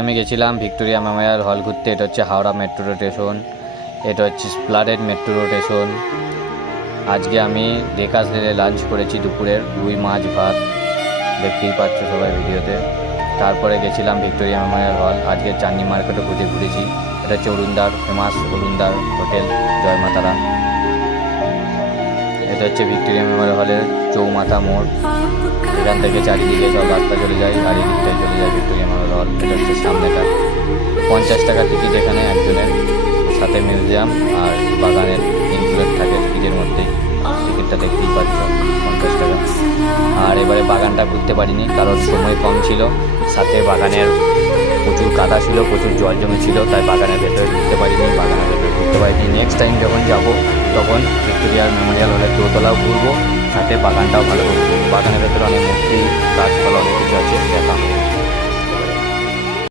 আমি গেছিলাম Victoria Memorial হল ঘুরতে। এটা হচ্ছে হাওড়া মেট্রো স্টেশন, এটা হচ্ছে স্প্লানেড মেট্রো স্টেশন। আজকে আমি ডেকাস রেলে লাঞ্চ করেছি দুপুরের, রুই মাছ ভাত, দেখতেই পাচ্ছ সবাই ভিডিওতে। তারপরে গেছিলাম ভিক্টোরিয়া মেমোরিয়াল হল। আজকে চাঁদনি মার্কেটও ঘুরেছি। এটা হচ্ছে অরুণদার ফেমাস অরুণদার হোটেল, জয় মাতারা। এটা হচ্ছে ভিক্টোরিয়া মেমোরিয়াল হলের চৌমাথা মোড়। এখান থেকে চারিদিকে সব রাস্তা চলে যায়, আর এই দিকটায় চলে যায় ভিক্টোরিয়া মেমোরিয়াল হল। এটা হচ্ছে সামনেটা। 50 টাকা টিকিট এখানে একজনের, সাথে মিউজিয়াম আর বাগানের ইনক্লুডেড থাকে টিকিটের মধ্যেই। টিকিটটা দেখতেই পাচ্ছ 50 টাকা। আর এবারে বাগানটা ঘুরতে পারিনি কারণ সময় কম ছিল, সাথে বাগানের প্রচুর কাদা ছিল, প্রচুর জল জমেছিল, তাই বাগানের ভেতরে ঘুরতে পারিনি। নেক্সট টাইম যখন যাব তখন ভিক্টোরিয়া মেমোরিয়াল হলের দোতলাও ঘুরবো, সাথে বাগানটাও ভালো করে ঘুরবো। বাগানের ভেতরে অনেক মূর্তি, গাছপালা অনেক কিছু আছে, দেখা।